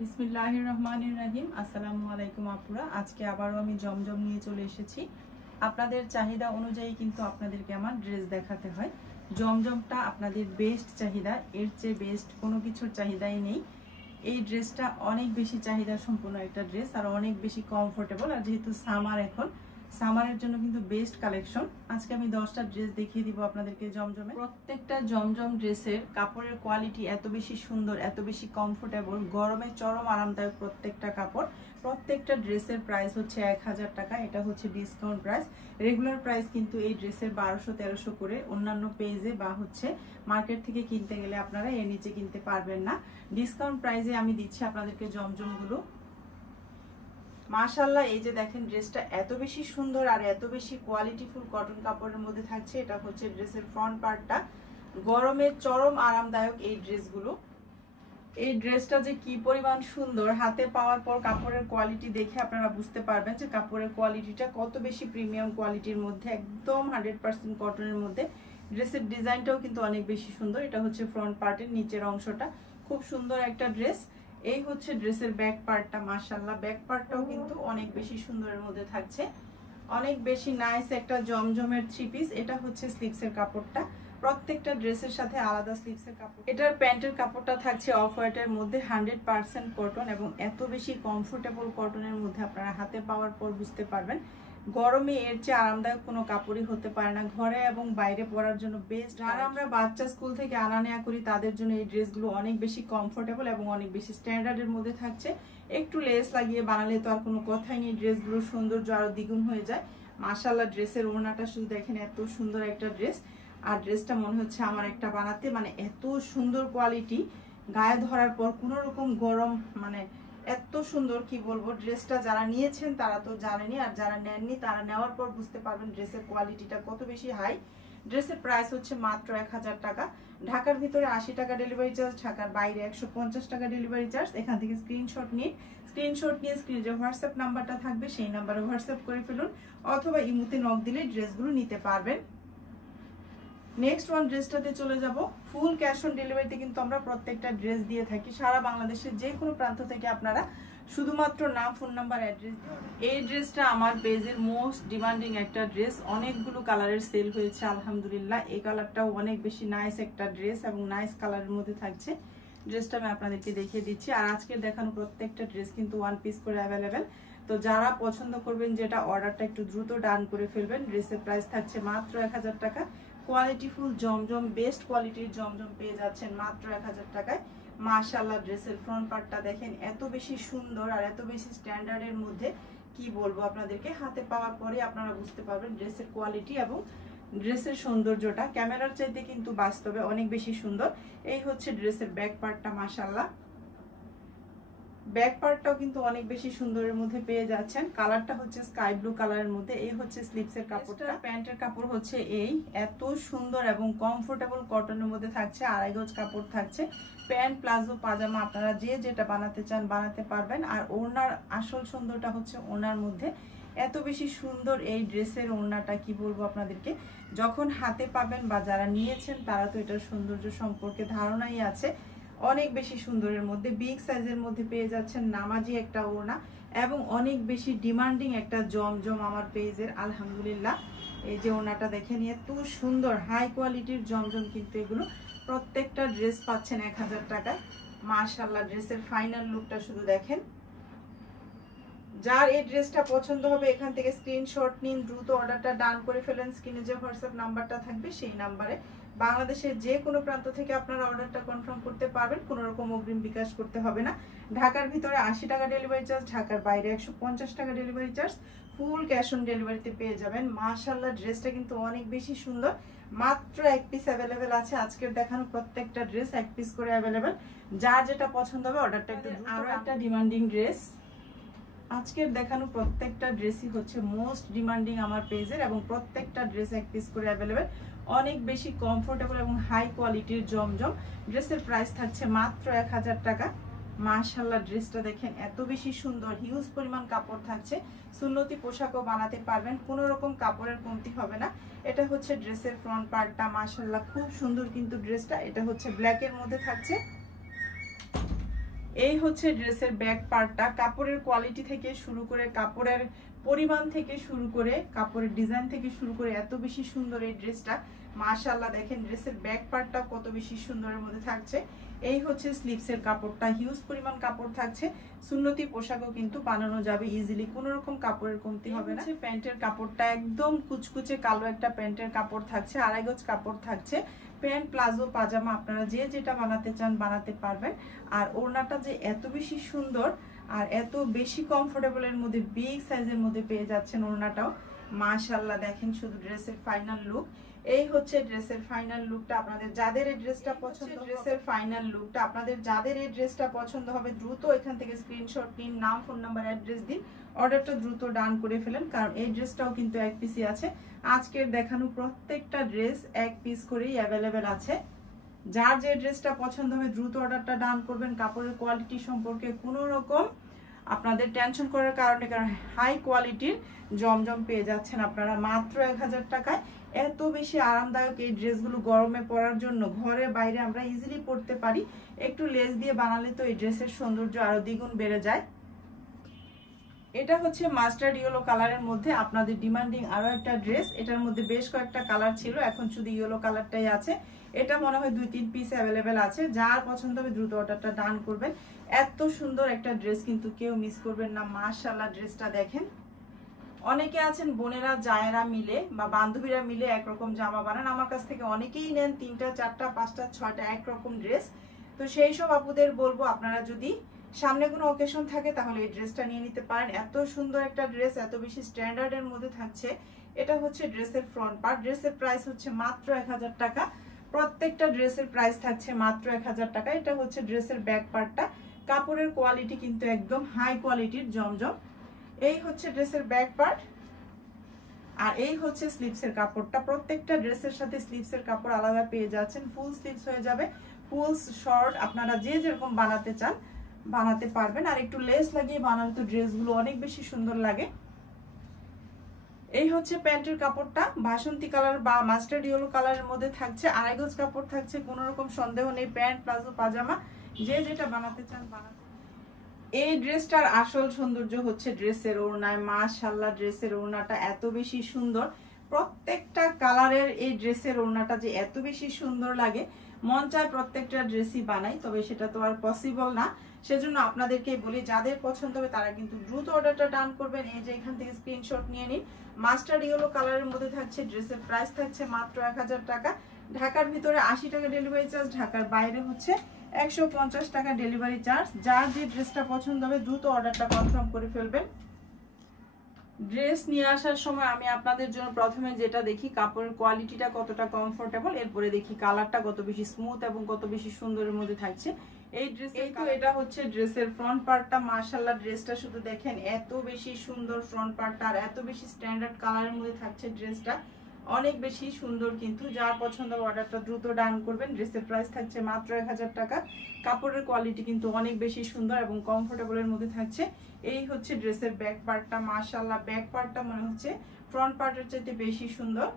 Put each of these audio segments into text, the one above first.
বিসমিল্লাহির রহমানির রহিম। আসসালামু আলাইকুম আপুরা। আজকে আবারও আমি জমজম নিয়ে চলে এসেছি। আপনাদের চাহিদা অনুযায়ী কিন্তু আপনাদেরকে আমার ড্রেস দেখাতে হয়। জমজমটা আপনাদের বেস্ট চাহিদা, এর চেয়ে বেস্ট কোনো কিছুর চাহিদাই নেই। এই ড্রেসটা অনেক বেশি চাহিদা সম্পূর্ণ একটা ড্রেস, আর অনেক বেশি কমফোর্টেবল। আর যেহেতু সামার, এখন সামারের জন্য কিন্তু বেস্ট কালেকশন। আজকে আমি 10টা ড্রেস দেখিয়ে দিব আপনাদেরকে জমজমে। প্রত্যেকটা জমজম ড্রেসের কাপড়ের কোয়ালিটি এত বেশি সুন্দর, এত বেশি কমফোর্টেবল, গরমে চরম আরামদায়ক প্রত্যেকটা কাপড়। প্রত্যেকটা ড্রেসের প্রাইস হচ্ছে 1000 টাকা। এটা হচ্ছে ডিসকাউন্ট প্রাইস। রেগুলার প্রাইস কিন্তু এই ড্রেসের 1200-1300 করে। অন্যান্য পেজে বা হচ্ছে মার্কেট থেকে কিনতে গেলে আপনারা এর নিচে কিনতে পারবেন না। ডিসকাউন্ট প্রাইসে আমি দিচ্ছি আপনাদেরকে জমজমগুলো। মাশাআল্লাহ, এই যে দেখেন ড্রেসটা এত বেশি সুন্দর আর এত বেশি কোয়ালিটিফুল কটন কাপড়ের মধ্যে থাকছে। এটা হচ্ছে ড্রেসের ফ্রন্ট পার্টটা। গরমে চরম আরামদায়ক এই ড্রেসগুলো। এই ড্রেসটা যে কি পরিমাণ সুন্দর, হাতে পাওয়ার পর কাপড়ের কোয়ালিটি দেখে আপনারা বুঝতে পারবেন যে কাপড়ের কোয়ালিটিটা কত বেশি প্রিমিয়াম কোয়ালিটির মধ্যে, একদম 100% কটনের মধ্যে। ড্রেসের ডিজাইনটাও কিন্তু অনেক বেশি সুন্দর। এটা হচ্ছে ফ্রন্ট পার্টের নিচের অংশটা, খুব সুন্দর একটা ড্রেস। এই হচ্ছে ড্রেসের ব্যাক পার্টটা। মাশাআল্লাহ, ব্যাক পার্টটাও কিন্তু অনেক বেশি সুন্দরের মধ্যে থাকছে। অনেক বেশি নাইস একটা জমজমের থ্রি পিস। এটা হচ্ছে স্লিভসের কাপড়টা। প্রত্যেকটা ড্রেসের সাথে আলাদা স্লিভসের কাপড়। এটার প্যান্টের কাপড়টা থাকছে অফ হোয়াইটের মধ্যে, 100% কটন, এবং এত বেশি কমফোর্টেবল কটনের মধ্যে আপনারা হাতে পাওয়ার পর বুঝতে পারবেন গরমে এর চেয়ে আরামদায়ক কোনো কাপড়ই হতে পারে না। ঘরে এবং বাইরে পরার জন্য বেস্ট। যারা আমরা বাচ্চা স্কুল থেকে আনা নেওয়া করি তাদের জন্য এই ড্রেসগুলো অনেক বেশি কমফোর্টেবল এবং অনেক বেশি স্ট্যান্ডার্ডের মধ্যে থাকছে। একটু লেস লাগিয়ে বানালে তো আর কোনো কথাই নেই, ড্রেসগুলোর সৌন্দর্য আরো দ্বিগুণ হয়ে যায়। মাশাআল্লাহ, ড্রেসের ওড়নাটা শুধু দেখেন, এত সুন্দর একটা ড্রেস। আর ড্রেসটা মনে হচ্ছে আমার একটা বানাতে, মানে এত সুন্দর কোয়ালিটি, গায়ে ধরার পর কোনো রকম গরম, মানে এত সুন্দর কি বলবো। ড্রেসটা যারা নিয়েছেন তারা তো জানেনই, আর যারা নেননি তারা নেওয়ার পর বুঝতে পারবেন ড্রেসের কোয়ালিটিটা কত বেশি হাই। ড্রেসের প্রাইস হচ্ছে মাত্র 1000 টাকা। ঢাকার ভিতরে 80 টাকা ডেলিভারি চার্জ, ঢাকার বাইরে 150 টাকা ডেলিভারি চার্জ। এখান থেকে স্ক্রিনশট নিয়ে স্ক্রিনে যে হোয়াটসঅ্যাপ নাম্বারটা থাকবে সেই নাম্বারে হোয়াটসঅ্যাপ করে ফেলুন, অথবা ইমুতে নক দিলে ড্রেসগুলো নিতে পারবেন। নেক্সট ওয়ান ড্রেসটাতে চলে যাব। ফুল ক্যাশ অন ডেলিভারিতে কিন্তু আমরা প্রত্যেকটা ড্রেস দিয়ে থাকি। সারা বাংলাদেশের যে কোনো প্রান্ত থেকে আপনারা শুধুমাত্র নাম, ফোন নাম্বার, অ্যাড্রেস দিয়ে। এই ড্রেসটা আমার পেজের মোস্ট ডিমান্ডিং একটা ড্রেস। অনেকগুলো কালারের সেল হয়েছে আলহামদুলিল্লাহ। এই কালারটাও অনেক বেশি নাইস একটা ড্রেস এবং নাইস কালারের মধ্যে থাকছে। ড্রেসটা আমি আপনাদেরকে দেখিয়ে দিচ্ছি। আর আজকের দেখানো প্রত্যেকটা ড্রেস কিন্তু 1 পিস করে অ্যাভেলেবেল। তো যারা পছন্দ করবেন যেটা, অর্ডারটা একটু দ্রুত ডান করে ফেলবেন। ড্রেসের প্রাইস থাকছে মাত্র 1000 টাকা। কোয়ালিটিফুল জমজম, বেস্ট কোয়ালিটির জমজম পেয়ে যাচ্ছেন মাত্র 1000 টাকায়। মাশাআল্লাহ, ড্রেসের ফ্রন্ট পার্টটা দেখেন, এত বেশি সুন্দর আর এত বেশি স্ট্যান্ডার্ডের মধ্যে। কি বলবো আপনাদেরকে, হাতে পাওয়ার পরে আপনারা বুঝতে পারবেন ড্রেসের কোয়ালিটি এবং ড্রেসের সৌন্দর্যটা। ক্যামেরার চাইতে কিন্তু বাস্তবে অনেক বেশি সুন্দর। এই হচ্ছে ড্রেসের ব্যাক পার্টটা। মাশাআল্লাহ, ব্যাক পার্টটাও কিন্তু অনেক বেশি সুন্দরের মধ্যে পেয়ে যাচ্ছেন। কালারটা হচ্ছে স্কাই ব্লু কালারের মধ্যে। এই হচ্ছে স্লিভসের কাপড়টা। প্যান্টের কাপড় হচ্ছে এই, এত সুন্দর এবং কমফোর্টেবল কটনের মধ্যে থাকছে। 2.5 গজ কাপড় থাকছে। প্যান্ট, প্লাজো, পাজামা আপনারা যে যেটা বানাতে চান বানাতে পারবেন। আর ওড়নার আসল সুন্দরটা হচ্ছে ওড়নার মধ্যে। এত বেশি সুন্দর এই ড্রেসের ওড়নাটা, কি বলবো আপনাদেরকে। যখন হাতে পাবেন বা যারা নিয়েছেন তারা তো এটার সৌন্দর্য সম্পর্কে ধারণাই আছে। অনেক বেশি সুন্দরের মধ্যে, বিগ সাইজের মধ্যে পেয়ে যাচ্ছেন নামাজি একটা ওড়না এবং অনেক বেশি ডিমান্ডিং একটা জমজম আমার পেজের আলহামদুলিল্লাহ। এই যে ওড়নাটা দেখেন, এত সুন্দর হাই কোয়ালিটির জমজম কিন্তু এগুলো। প্রত্যেকটা ড্রেস পাচ্ছেন 1000 টাকায়। মাশাআল্লাহ, ড্রেসের ফাইনাল লুকটা শুধু দেখেন। যার এই ড্রেসটা পছন্দ হবে এখান থেকে স্ক্রিনশট নিন, দ্রুত অর্ডারটা ডান করে ফেলেন। স্ক্রিনে যে হোয়াটসঅ্যাপ নাম্বারটা থাকবে সেই নাম্বারে বাংলাদেশের যে কোনো প্রান্ত থেকে আপনারা অর্ডারটা কনফার্ম করতে পারবেন। কোনো রকম অগ্রিম বিকাশ করতে হবে না। ঢাকার ভিতরে 80 টাকা ডেলিভারি চার্জ, ঢাকার বাইরে 150 টাকা delivery charge. Full cash on ডেলিভারিতে পেয়ে যাবেন। মাশাআল্লাহ, ড্রেসটা কিন্তু অনেক বেশি সুন্দর। মাত্র 1 পিস অ্যাভেলেবেল আছে। আজকের দেখানো প্রত্যেকটা ড্রেস 1 পিস করে অ্যাভেলেবেল। যার যেটা পছন্দ হবে অর্ডারটা একটু। আরো একটা ডিমান্ডিং ড্রেস। আজকের দেখানো প্রত্যেকটা ড্রেসই হচ্ছে মোস্ট ডিমান্ডিং আমার পেজের, এবং প্রত্যেকটা ড্রেস 1 পিস করে অ্যাভেলেবেল। অনেক বেশি কমফোর্টেবল এবং হাই কোয়ালিটির জমজম। ড্রেসের প্রাইস থাকছে মাত্র 1000 টাকা। মাশাআল্লাহ, ড্রেসটা দেখেন, এত বেশি সুন্দর, হিউজ পরিমাণ কাপড় থাকছে। সুন্নতি পোশাকও বানাতে পারবেন, কোনো রকম কাপড়ের কমতি হবে না। এটা হচ্ছে ড্রেসের ফ্রন্ট পার্টটা। মাশাআল্লাহ, খুব সুন্দর কিন্তু ড্রেসটা। এটা হচ্ছে ব্ল্যাকের মধ্যে থাকছে। এই হচ্ছে ড্রেসের ব্যাক পার্টটা। কাপড়ের কোয়ালিটি থেকে শুরু করে, কাপড়ের পরিমাণ থেকে শুরু করে, কাপড়ের ডিজাইন থেকে শুরু করে এত বেশি সুন্দর এই ড্রেসটা। মাশাআল্লাহ, দেখেন ড্রেসের ব্যাক পার্টটা কত বেশি সুন্দরের মধ্যে থাকছে। এই হচ্ছে স্লিভসের কাপড়টা, হিউজ পরিমাণ কাপড় থাকছে। সুন্নতি পোশাকও কিন্তু বানানো যাবে ইজিলি, কোনো রকম কাপড়ের কমতি হবে না। প্যান্টের কাপড়টা একদম কুচকুচে কালো একটা প্যান্টের কাপড় থাকছে, 2.5 গজ কাপড় থাকছে। প্যান্ট, প্লাজো, পাজামা আপনারা যে যেটা বানাতে চান বানাতে পারবেন। আর ওড়নাটা যে এত বেশি সুন্দর আর এত বেশি কমফোর্টেবলের মধ্যে, বিগ সাইজের মধ্যে পেয়ে যাচ্ছেন ওড়নাটাও। মাশাআল্লাহ, দেখেন শুধু ড্রেসের ফাইনাল লুক। এই হচ্ছে ড্রেসের ফাইনাল লুকটা। আপনাদের যাদের এই ড্রেসটা পছন্দ, ড্রেসের ফাইনাল লুকটা আপনাদের যাদের এই ড্রেসটা পছন্দ হবে দ্রুত এখান থেকে স্ক্রিনশট নিন, নাম, ফোন নাম্বার, অ্যাড্রেস দিন, অর্ডারটা দ্রুত ডান করে ফেলেন। কারণ এই ড্রেসটাও কিন্তু এক পিসই আছে। আজকের দেখানো প্রত্যেকটা ড্রেস এক পিস করেই অ্যাভেলেবেল আছে। যার যে ড্রেসটা পছন্দ হবে দ্রুত অর্ডারটা ডান করবেন। কাপড়ের কোয়ালিটি সম্পর্কে কোনো রকম আপনাদের টেনশন করার কারণে, কারণ হাই কোয়ালিটির জমজম পেয়ে যাচ্ছেন আপনারা মাত্র 1000 টাকায়। এত বেশি আরামদায়ক এই ড্রেসগুলো গরমে পরার জন্য, ঘরে বাইরে আমরা ইজিলি পরতে পারি। একটু লেস দিয়ে বানালে তো এই ড্রেসের সৌন্দর্য আরো দ্বিগুণ বেড়ে যায়। এটা হচ্ছে মাস্টার্ড ইয়েলো কালারের মধ্যে আপনাদের ডিমান্ডিং আরো একটা ড্রেস। এটার মধ্যে বেশ কয়েকটা কালার ছিল, এখন শুধু ইয়েলো কালারটাই আছে। এটা মনে হয় 2-3 পিস অ্যাভেলেবেল আছে। যার পছন্দ হবে দ্রুত অর্ডারটা ডান করবেন। এত সুন্দর একটা ড্রেস কিন্তু কেউ মিস করবেন না। মাশাআল্লাহ, ড্রেসটা দেখেন। অনেকে আছেন বোনেরা, জায়েরা মিলে বা বান্ধবীরা মিলে একরকম জামা বানান। আমার কাছ থেকে অনেকেই নেন 3টা, 4টা, 5টা, 6টা একরকম ড্রেস। তো সেই সব আপুদের বলবো, আপনারা যদি সামনে কোনো অকেশন থাকে তাহলে এই ড্রেসটা নিয়ে নিতে পারেন। এত সুন্দর একটা ড্রেস, এত বেশি স্ট্যান্ডার্ডের মধ্যে থাকছে। এটা হচ্ছে ড্রেসের ফ্রন্ট পার্ট। ড্রেসের প্রাইস হচ্ছে মাত্র 1000 টাকা। প্রত্যেকটা ড্রেসের প্রাইস থাকছে মাত্র 1000 টাকা। এটা হচ্ছে ড্রেসের ব্যাক পার্টটা। কাপড়ের কোয়ালিটি কিন্তু একদম হাই কোয়ালিটির জমজম। এই হচ্ছে ড্রেসের ব্যাক পার্ট, আর এই হচ্ছে স্লিভসের কাপড়টা। প্রত্যেকটা ড্রেসের সাথে স্লিভসের কাপড় আলাদা পেয়ে যাচ্ছেন। ফুল স্লিভস হয়ে যাবে, ফুল শর্ট আপনারা যে যেরকম বানাতে চান বানাতে পারবেন। আর একটু লেস লাগিয়ে বানালে তো ড্রেসগুলো অনেক বেশি সুন্দর লাগে। এই হচ্ছে প্যান্টের কাপড়টা, বাসন্তী কালার বা মাস্টার্ড ইয়েলো কালারের মধ্যে থাকছে, 2.5 গজ কাপড় থাকছে, কোনো রকম সন্দেহ নেই। প্যান্ট, প্লাজো, পাজামা যে যেটা বানাতে চান বানাতে। এই ড্রেসটার আসল সৌন্দর্য হচ্ছে ড্রেসের ওড়নায়। মাশাআল্লাহ, ড্রেসের ওড়নাটা এত বেশি সুন্দর। প্রত্যেকটা কালারের এই ড্রেসের ওড়নাটা যে এত বেশি সুন্দর লাগে, মন চায় প্রত্যেকটা ড্রেসই বানাই, তবে সেটা তো আর পসিবল না। সেজন্য আপনাদেরকে বলি, যাদের পছন্দ হবে তারা কিন্তু দ্রুত অর্ডারটা ডান করবেন। এই যে এখান থেকে স্ক্রিনশট নিয়ে নিন। মাস্টার্ড ইয়েলো কালারের মধ্যে থাকছে, ড্রেসের প্রাইস থাকছে মাত্র 1000 টাকা। ঢাকার ভিতরে 80 টাকা ডেলিভারি চার্জ, ঢাকার বাইরে হচ্ছে 150 টাকা ডেলিভারি চার্জ। যার যে ড্রেসটা পছন্দ হবে দ্রুত অর্ডারটা কনফার্ম করে ফেলবেন। ড্রেস নিয়ে আসার সময় আমি আপনাদের জন্য প্রথমে যেটা দেখি, কাপড়ের কোয়ালিটিটা কতটা কমফোর্টেবল, এরপরে দেখি কালারটা কত বেশি স্মুথ এবং কত বেশি সুন্দরের মধ্যে থাকছে এই ড্রেস। এই তো এটা হচ্ছে ড্রেসের ফ্রন্ট পার্টটা। মাশাআল্লাহ, ড্রেসটা শুধু দেখেন, এত বেশি সুন্দর ফ্রন্ট পার্টটা, আর এত বেশি স্ট্যান্ডার্ড কালারের মধ্যে থাকছে ড্রেসটা, অনেক বেশি সুন্দর। কিন্তু যার পছন্দ অর্ডারটা দ্রুত ডান করবেন। ড্রেসের প্রাইস থাকছে মাত্র 1000 টাকা। কাপড়ের কোয়ালিটি কিন্তু অনেক বেশি সুন্দর এবং কমফোর্টেবলের মধ্যে থাকছে। এই হচ্ছে ড্রেসের ব্যাক পার্টটা। মাশাআল্লাহ, ব্যাক পার্টটা মনে হচ্ছে ফ্রন্ট পার্টের চাইতে বেশি সুন্দর,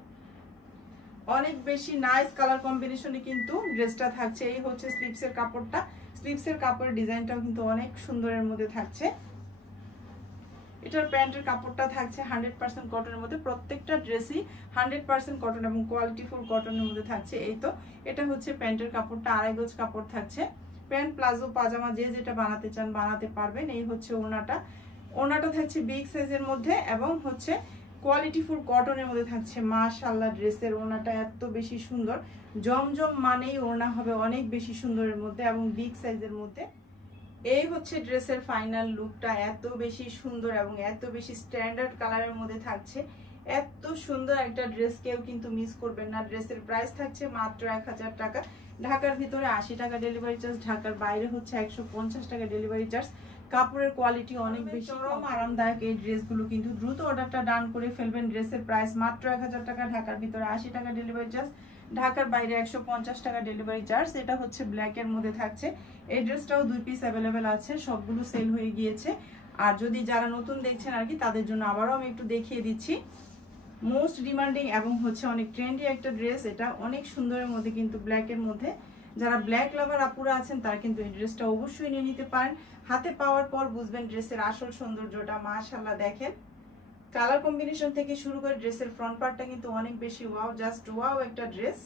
অনেক বেশি নাইস কালার কম্বিনেশনে কিন্তু ড্রেসটা থাকছে। এই হচ্ছে স্লিভসের কাপড়টা। স্লিভসের কাপড়ের ডিজাইনটাও কিন্তু অনেক সুন্দরের মধ্যে থাকছে। এটার প্যান্টের কাপড়টা থাকছে 100% কটনের মধ্যে। প্রত্যেকটা ড্রেসই 100% কটন এবং কোয়ালিটিফুল কটনের মধ্যে থাকছে। এই তো এটা হচ্ছে প্যান্টের কাপড়টা, 2.5 গজ কাপড় থাকছে। প্যান্ট, প্লাজো, পাজামা যে যেটা বানাতে চান বানাতে পারবেন। এই হচ্ছে ওড়নাটা। ওড়নাটা থাকছে বিগ সাইজের মধ্যে এবং হচ্ছে কোয়ালিটিফুল কটনের মধ্যে থাকছে। মাশাআল্লাহ, ড্রেসের ওড়নাটা এত বেশি সুন্দর। জমজম মানেই ওড়না হবে অনেক বেশি সুন্দরের মধ্যে এবং বিগ সাইজের মধ্যে। এই হচ্ছে ড্রেসের ফাইনাল লুকটা, এত বেশি সুন্দর এবং এত বেশি স্ট্যান্ডার্ড কালারের মধ্যে থাকছে। এত সুন্দর একটা ড্রেস কেউ কিন্তু মিস করবেন না। ড্রেসের প্রাইস থাকছে মাত্র 1000 টাকা। ঢাকার ভিতরে 80 টাকা ডেলিভারি চার্জ, ঢাকার বাইরে হচ্ছে 150 টাকা ডেলিভারি চার্জ। কাপড়ের কোয়ালিটি অনেক বেশি চরম আরামদায়ক এই ড্রেসগুলো, কিন্তু দ্রুত অর্ডারটা ডান করে ফেলবেন। ড্রেসের প্রাইস মাত্র 1000 টাকা। ঢাকার ভিতরে 80 টাকা ডেলিভারি চার্জ, ঢাকার বাইরে 150 টাকা ডেলিভারি চার্জ। এটা হচ্ছে ব্ল্যাকের মধ্যে থাকছে। এই ড্রেসটাও 2 পিস অ্যাভেলেবেল আছে, সবগুলো সেল হয়ে গিয়েছে। আর যদি যারা নতুন দেখছেন আর কি, তাদের জন্য আবারও আমি একটু দেখিয়ে দিচ্ছি। মোস্ট ডিমান্ডিং এবং হচ্ছে অনেক ট্রেন্ডি একটা ড্রেস। এটা অনেক সুন্দরের মধ্যে কিন্তু ব্ল্যাকের মধ্যে যারা ব্ল্যাক লাভার আপুরা আছেন তারা কিন্তু এই ড্রেসটা অবশ্যই নিয়ে নিতে পারেন। হাতে পাওয়ার পর বুঝবেন ড্রেসের আসল সৌন্দর্যটা। মাশাআল্লাহ দেখেন কালার কম্বিনেশন থেকে শুরু করে ড্রেসের ফ্রন্ট পার্টটা কিন্তু অনেক বেশি ওয়াও, জাস্ট ওয়াও একটা ড্রেস।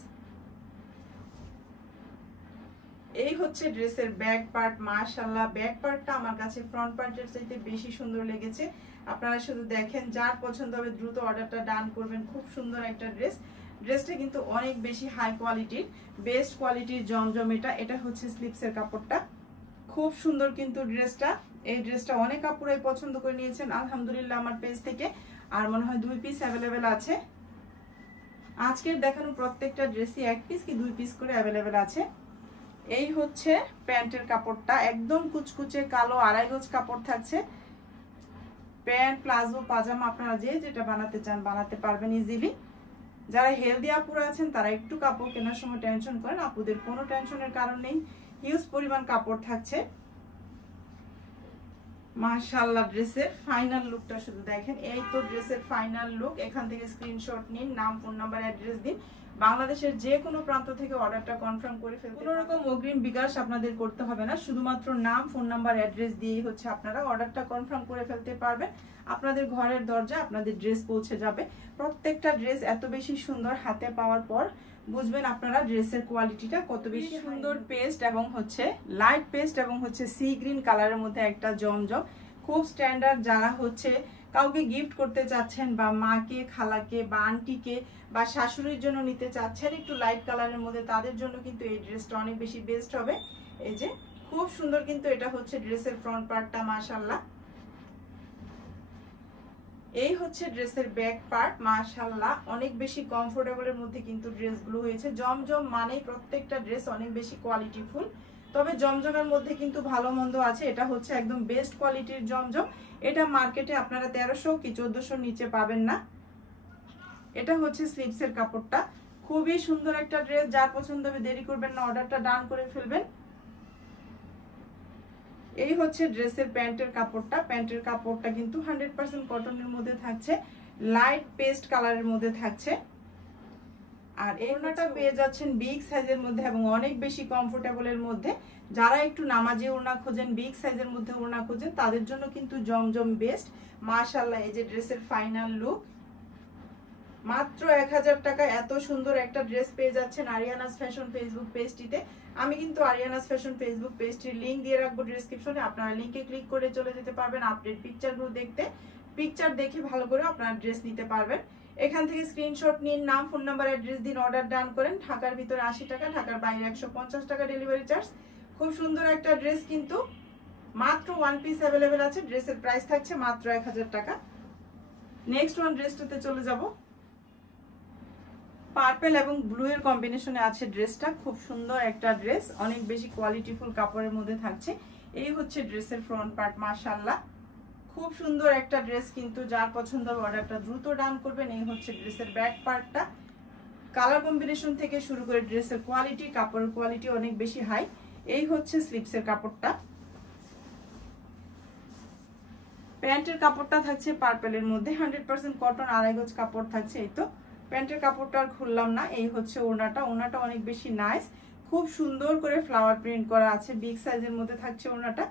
এই হচ্ছে ড্রেসের ব্যাক পার্ট। মাশাআল্লাহ ব্যাক পার্টটা আমার কাছে ফ্রন্ট পার্টের চাইতে বেশি সুন্দর লেগেছে। আপনারা শুধু দেখেন, যার পছন্দ হবে দ্রুত অর্ডারটা ডান করবেন। খুব সুন্দর একটা ড্রেস। ড্রেসটা কিন্তু অনেক বেশি হাই কোয়ালিটির, বেস্ট কোয়ালিটির জমজম। এটা হচ্ছে স্লিপসের কাপড়টা, খুব সুন্দর কিন্তু ড্রেসটা। এই ড্রেসটা অনেক কাপড়াই পছন্দ করে নিয়েছেন আলহামদুলিল্লাহ আমার পেজ থেকে। আর মনে হয় 2 পিস অ্যাভেলেবেল আছে। আজকের দেখানো প্রত্যেকটা ড্রেসই 1 পিস কি 2 পিস করে অ্যাভেলেবেল আছে। এই হচ্ছে প্যান্টের কাপড়টা, একদম কুচকুচে কালো 2.5 গজ কাপড় থাকছে। প্যান্ট, প্লাজো, পাজামা আপনারা যে যেটা বানাতে চান বানাতে পারবেন ইজিলি। যারা হেলদি আপুরা আছেন তারা একটু কাপড় কেনার সময় টেনশন করেন, আপুদের কোনো টেনশনের কারণ নেই। হিউজ পরিমাণ কাপড় থাকছে। মাশাআল্লাহ ড্রেসের ফাইনাল লুকটা শুধু দেখেন। এই তো ড্রেসের ফাইনাল লুক। এখান থেকে স্ক্রিনশট নিন, নাম, ফোন নাম্বার, অ্যাড্রেস দিন। বাংলাদেশের যে কোনো প্রান্ত থেকে অর্ডারটা কনফার্ম করে ফেলতে, কোনো রকম অগ্রিম বিকাশ আপনাদের করতে হবে না। শুধুমাত্র নাম, ফোন নাম্বার, অ্যাড্রেস দিয়েই হচ্ছে আপনারা অর্ডারটা কনফার্ম করে ফেলতে পারবেন। আপনাদের ঘরের দরজায় আপনাদের ড্রেস পৌঁছে যাবে। প্রত্যেকটা ড্রেস এত বেশি সুন্দর, হাতে পাওয়ার পর বুঝবেন আপনারা ড্রেসের কোয়ালিটিটা কত বেশি সুন্দর। পেস্ট এবং হচ্ছে লাইট পেস্ট এবং হচ্ছে সি গ্রিন কালারের মধ্যে একটা জমজম, খুব স্ট্যান্ডার্ড। যারা হচ্ছে কাউকে গিফট করতে চাচ্ছেন বা মাকে, খালাকে বা আন্টিকে বা শাশুড়ির জন্য নিতে চাচ্ছেন একটু লাইট কালারের মধ্যে, তাদের জন্য কিন্তু এই ড্রেসটা অনেক বেশি বেস্ট হবে। এই যে খুব সুন্দর কিন্তু এটা হচ্ছে ড্রেসের ফ্রন্ট পার্টটা। মাশাআল্লাহ এই হচ্ছে ড্রেসের ব্যাক পার্ট। মাশাআল্লাহ অনেক বেশি কমফোর্টেবলের মধ্যে কিন্তু ড্রেসগুলো হয়েছে। জমজম মানেই প্রত্যেকটা ড্রেস অনেক বেশি কোয়ালিটিফুল। তবে জমজমের মধ্যে কিন্তু ভালো মন্দ আছে। এটা হচ্ছে একদম বেস্ট কোয়ালিটির জমজম। এটা মার্কেটে আপনারা 1300 কি 1400 নিচে পাবেন না। এটা হচ্ছে স্লিভসের কাপড়টা, খুবই সুন্দর একটা ড্রেস। যার পছন্দ হবে দেরি করবেন না, অর্ডারটা ডান করে ফেলবেন। এই হচ্ছে ড্রেসের প্যান্টের কাপড়টা। প্যান্টের কাপড়টা কিন্তু 100% কটনের মধ্যে থাকছে, লাইট পেস্ট কালারের মধ্যে থাকছে। আর এই ওড়নাটা পেয়ে যাচ্ছেন বিগ সাইজের মধ্যে এবং অনেক বেশি কমফোর্টেবলের মধ্যে। যারা একটু নামাজি ওড়না খোঁজেন, বিগ সাইজের মধ্যে ওড়না খোঁজেন, তাদের জন্য কিন্তু জমজম বেস্ট। মাশাআল্লাহ এই যে ড্রেসের ফাইনাল লুক। মাত্র 1000 টাকা এত সুন্দর একটা ড্রেস পেয়ে যাচ্ছেন আরিয়ানাস ফ্যাশন ফেসবুক পেজটিতে। আমি কিন্তু আরিয়ানাস ফ্যাশন ফেসবুক পেজটির লিংক দিয়ে রাখবো ডেসক্রিপশনে। আপনারা লিংকে ক্লিক করে চলে যেতে পারবেন আপডেট পিকচারগুলো দেখতে। পিকচার দেখে ভালো করে আপনারা ড্রেস নিতে পারবেন। এখান থেকে স্ক্রিনশট নিন, নাম, ফোন নাম্বার, অ্যাড্রেস দিন, অর্ডার ডান করেন। ঢাকার ভিতরে 80 টাকা, ঢাকার বাইরে 150 টাকা ডেলিভারি চার্জ। খুব সুন্দর একটা ড্রেস কিন্তু মাত্র 1 পিস অ্যাভেলেবেল আছে। ড্রেসের প্রাইস থাকছে মাত্র 1000 টাকা। নেক্সট ওয়ান ড্রেসটাতে চলে যাব। পার্পল এবং ব্লু এর কম্বিনেশনে আছে ড্রেসটা। খুব সুন্দর একটা ড্রেস, অনেক বেশি কোয়ালিটিফুল কাপড়ের মধ্যে থাকছে। এই হচ্ছে ড্রেসের ফ্রন্ট পার্ট। মাশাআল্লাহ খুব সুন্দর একটা ড্রেস কিন্তু। যার পছন্দ হবে অর্ডারটা দ্রুত ডান করবেন। এই হচ্ছে ড্রেসের ব্যাক পার্টটা। কালার কম্বিনেশন থেকে শুরু করে ড্রেসের কোয়ালিটি, কাপড়ের কোয়ালিটি অনেক বেশি হাই। এই হচ্ছে স্লিভসের কাপড়টা। প্যান্টের কাপড়টা থাকছে পার্পলের মধ্যে, 100% কটন, 2.5 গজ কাপড় থাকছে। এই তো প্যান্টের কাপড়টা আর খুললাম না। এই হচ্ছে ওড়নাটা। ওড়নাটা অনেক বেশি নাইস, খুব সুন্দর করে ফ্লাওয়ার প্রিন্ট করা আছে। বিগ সাইজের মধ্যে থাকছে ওড়নাটা।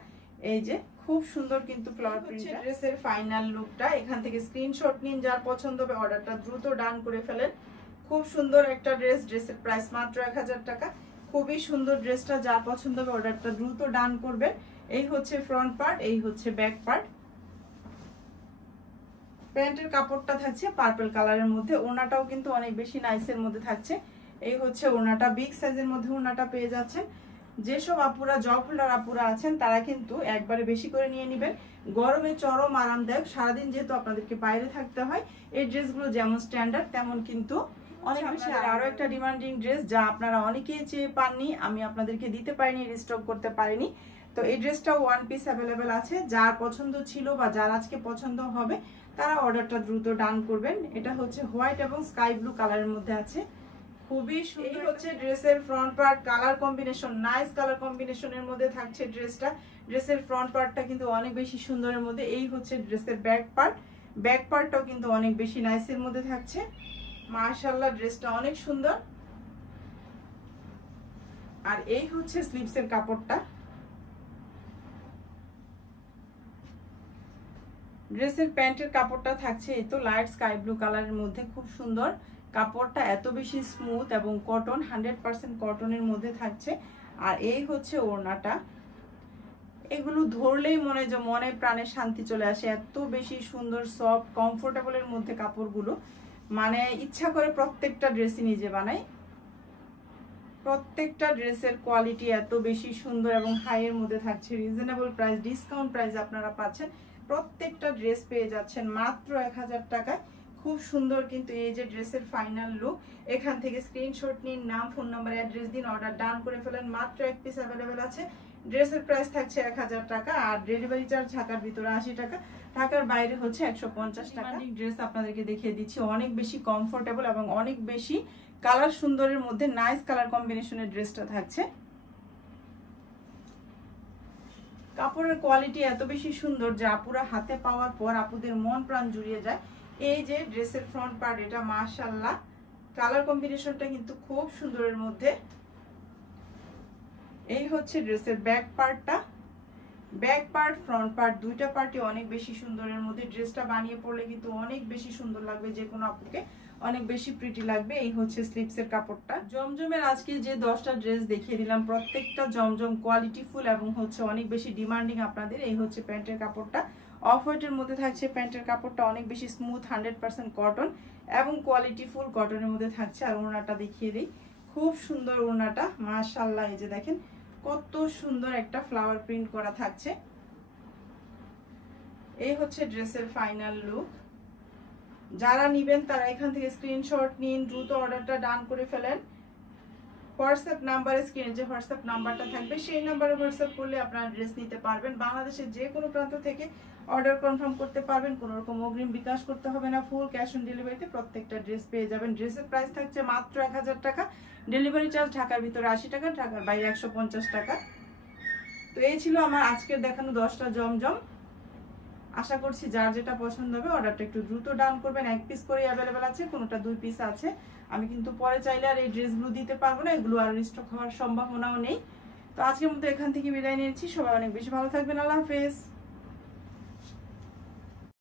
এই যে খুব সুন্দর কিন্তু ফ্লাওয়ার প্রিন্ট। ড্রেসের ফাইনাল লুকটা। এখান থেকে স্ক্রিনশট নিন, যার পছন্দ হবে অর্ডারটা দ্রুত ডান করে ফেলেন। খুব সুন্দর একটা ড্রেস। ড্রেসের প্রাইস মাত্র 1000 টাকা। খুবই সুন্দর ড্রেসটা। যার পছন্দ হবে অর্ডারটা দ্রুত ডান করবেন। এই হচ্ছে ফ্রন্ট পার্ট, এই হচ্ছে ব্যাক পার্ট। প্যান্টের কাপড়টা থাকছে পার্পল কালারের মধ্যে। ওড়নাটাও কিন্তু অনেক বেশি নাইসের মধ্যে থাকছে। এই হচ্ছে ওড়নাটা, বিগ সাইজের মধ্যে ওড়নাটা পেয়ে যাচ্ছেন। যেসব আপুরা জব হোল্ডার আপুরা আছেন তারা কিন্তু একবারে বেশি করে নিয়ে নেবেন। গরমে চরম আরামদায়ক। সারাদিন যেহেতু আপনাদেরকে বাইরে থাকতে হয়, এই ড্রেসগুলো যেমন স্ট্যান্ডার্ড তেমন কিন্তু অনেক বেশি। আরো একটা ডিমান্ডিং ড্রেস যা আপনারা অনেকেই চেয়ে পাননি, আমি আপনাদেরকে দিতে পারিনি, রিস্টক করতে পারিনি। তো এই ড্রেসটাও 1 পিস অ্যাভেলেবেল আছে। যার পছন্দ ছিল বা যার আজকে পছন্দ হবে তারা অর্ডারটা দ্রুত ডান করবেন। এটা হচ্ছে হোয়াইট এবং স্কাই ব্লু কালারের মধ্যে আছে, খুবই সুন্দর। এই হচ্ছে ড্রেসের front part. Colour combination nice, colour কম্বিনেশনের মধ্যে থাকছে ড্রেসটা। ড্রেসের ফ্রন্ট পার্টটা কিন্তু অনেক বেশি সুন্দরের মধ্যে। এই হচ্ছে ড্রেসের ব্যাক পার্ট। ব্যাক পার্টটাও কিন্তু অনেক বেশি নাইসের মধ্যে থাকছে। মাশাআল্লাহ ড্রেসটা অনেক সুন্দর। আর এই হচ্ছে স্লিভসের কাপড়টা। ড্রেসের প্যান্টের কাপড়টা থাকছে এই তো লাইট স্কাই ব্লু কালারের মধ্যে, খুব সুন্দর কাপড়টা, এত বেশি স্মুথ এবং কটন, 100% কটনের মধ্যে থাকছে। আর এই হচ্ছে ওড়নাটা, এগুলো ধরলেই মনে প্রাণে শান্তি চলে আসে, এত বেশি সুন্দর সফট কমফোর্টেবলের মধ্যে কাপড়গুলো, মানে ইচ্ছা করে প্রত্যেকটা ড্রেসই নিজে বানাই। প্রত্যেকটা ড্রেসের কোয়ালিটি এত বেশি সুন্দর এবং হাই এর মধ্যে থাকছে, রিজনেবল প্রাইস, ডিসকাউন্ট প্রাইস আপনারা পাচ্ছেন। প্রত্যেকটা ড্রেস পেয়ে যাচ্ছেন মাত্র 1000 টাকায়। খুব সুন্দর কিন্তু এই যে ড্রেসের ফাইনাল লুক। এখান থেকে স্ক্রিনশট নিন, নাম, ফোন নাম্বার, অ্যাড্রেস দিন, অর্ডার ডান করে ফেলেন। মাত্র 1 পিস অ্যাভেলেবেল আছে। ড্রেসের প্রাইস থাকছে 1000 টাকা, আর ডেলিভারি চার্জ ঢাকার ভিতরে 80 টাকা, ঢাকার বাইরে হচ্ছে 150 টাকা। ড্রেস আপনাদেরকে দেখিয়ে দিচ্ছি, অনেক বেশি কমফোর্টেবল এবং অনেক বেশি কালার সুন্দরের মধ্যে নাইস কালার কম্বিনেশনের ড্রেসটা থাকছে। কাপড়ের কোয়ালিটি এত বেশি সুন্দর যে আপুরা হাতে পাওয়ার পর আপুদের মন প্রাণ জুড়িয়ে যায়। এই যে ড্রেসের ফ্রন্ট পার্ট, এটা মাশাআল্লাহ কালার কম্বিনেশনটা কিন্তু খুব সুন্দরের মধ্যে। এই হচ্ছে ড্রেসের ব্যাক পার্টটা, ব্যাক পার্ট ফ্রন্ট পার্ট দুইটা পার্টই অনেক বেশি সুন্দরের মধ্যে। ড্রেসটা বানিয়ে পড়লে কিন্তু অনেক বেশি সুন্দর লাগবে, যে কোনো আপুকে অনেক বেশি প্রিটি লাগবে। এই হচ্ছে স্লিভসের কাপড়টা। জমজমের আজকে যে 10টা ড্রেস দেখিয়ে দিলাম, প্রত্যেকটা জমজম কোয়ালিটি ফুল এবং হচ্ছে অনেক বেশি ডিমান্ডিং আপনাদের। এই হচ্ছে প্যান্টের কাপড়টা, অফ হোয়াইটের মধ্যে থাকছে প্যান্টের কাপড়টা, অনেক বেশি স্মুথ, 100% কটন এবং কোয়ালিটি ফুল কটনের মধ্যে থাকছে। আর ওড়নাটা দেখিয়ে দিই, খুব সুন্দর ওড়নাটা মাশাআল্লাহ, এই যে দেখেন কত সুন্দর একটা ফ্লাওয়ার প্রিন্ট করা থাকছে। এই হচ্ছে ড্রেসের ফাইনাল লুক। যারা নিবেন তারা এখান থেকে স্ক্রিনশট নিন, দ্রুত অর্ডারটা ডান করে ফেলেন। হোয়াটসঅ্যাপ নাম্বারে, স্ক্রিনে যে হোয়াটসঅ্যাপ নাম্বারটা থাকবে সেই নাম্বারে হোয়াটসঅ্যাপ করলে আপনারা ড্রেস নিতে পারবেন। বাংলাদেশের যে কোনো প্রান্ত থেকে অর্ডার কনফার্ম করতে পারবেন, কোনো রকম অগ্রিম বিকাশ করতে হবে না, ফুল ক্যাশ অন ডেলিভারিতে প্রত্যেকটা ড্রেস পেয়ে যাবেন। ড্রেসের প্রাইস থাকছে মাত্র 1000 টাকা, ডেলিভারি চার্জ ঢাকার ভিতরে 80 টাকা, ঢাকার বাইরে 150 টাকা। তো এই ছিল আমার আজকের দেখানো 10টা জমজম। আশা করছি যার যেটা পছন্দ হবে অর্ডারটা একটু দ্রুত ডান করবেন। 1 পিস করে অ্যাভেলেবেল আছে, কোনোটা 2 পিস আছে। আমি কিন্তু পরে চাইলে আর এই ড্রেসগুলো দিতে পারবো না, এগুলো আর স্টক হওয়ার সম্ভাবনাও নেই। তো আজকের মতো এখান থেকে বিদায় নিয়েছি। সবাই অনেক বেশি ভালো থাকবেন। আল্লাহ হাফেজ।